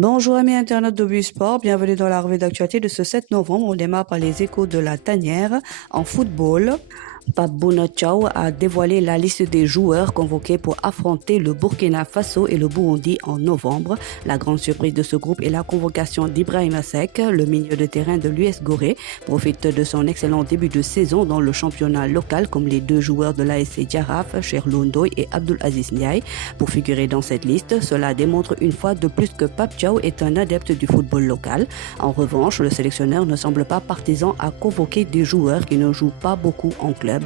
Bonjour amis internautes de Sport, bienvenue dans la revue d'actualité de ce 7 novembre. On démarre par les échos de la tanière en football. Pape Bouna Thiaw a dévoilé la liste des joueurs convoqués pour affronter le Burkina Faso et le Burundi en novembre. La grande surprise de ce groupe est la convocation d'Ibrahima Seck, le milieu de terrain de l'US Gorée, profite de son excellent début de saison dans le championnat local comme les deux joueurs de l'ASC Jaraaf, Cherlo Ndoye et Abdul Aziz Ndiaye. Pour figurer dans cette liste, cela démontre une fois de plus que Pape Thiaw est un adepte du football local. En revanche, le sélectionneur ne semble pas partisan à convoquer des joueurs qui ne jouent pas beaucoup en club.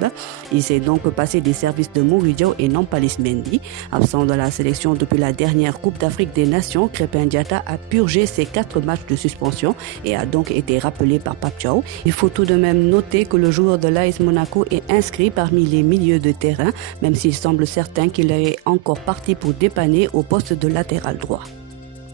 Il s'est donc passé des services de Mourinho et Nampalys Mendy. Absent de la sélection depuis la dernière Coupe d'Afrique des Nations, Krépin Diatta a purgé ses 4 matchs de suspension et a donc été rappelé par Pape Thiaw. Il faut tout de même noter que le joueur de l'AS Monaco est inscrit parmi les milieux de terrain, même s'il semble certain qu'il est encore parti pour dépanner au poste de latéral droit.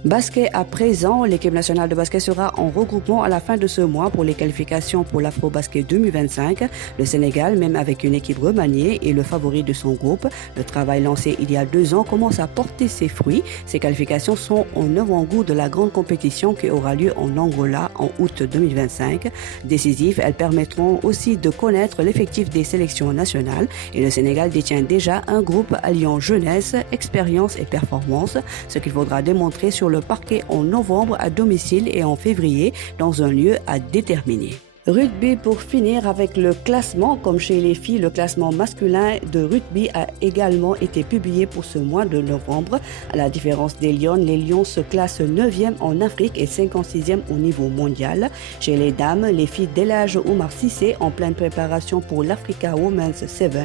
Basket à présent, l'équipe nationale de basket sera en regroupement à la fin de ce mois pour les qualifications pour l'Afro-Basket 2025. Le Sénégal, même avec une équipe remaniée, est le favori de son groupe. Le travail lancé il y a 2 ans commence à porter ses fruits. Ces qualifications sont en avant-goût de la grande compétition qui aura lieu en Angola en août 2025. Décisives, elles permettront aussi de connaître l'effectif des sélections nationales et le Sénégal détient déjà un groupe alliant jeunesse, expérience et performance, ce qu'il faudra démontrer sur le parquet en novembre à domicile et en février dans un lieu à déterminer. Rugby pour finir avec le classement. Comme chez les filles, le classement masculin de rugby a également été publié pour ce mois de novembre. À la différence des Lions, les Lions se classent 9e en Afrique et 56e au niveau mondial. Chez les dames, les filles d'El Hadj Oumar Cissé, en pleine préparation pour l'Africa Women's 7,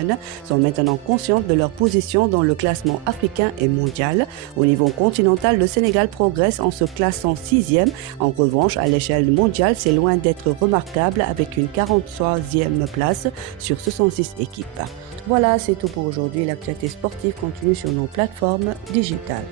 sont maintenant conscientes de leur position dans le classement africain et mondial. Au niveau continental, le Sénégal progresse en se classant 6e. En revanche, à l'échelle mondiale, c'est loin d'être remarquable avec une 43e place sur 66 équipes. Voilà, c'est tout pour aujourd'hui. L'actualité sportive continue sur nos plateformes digitales.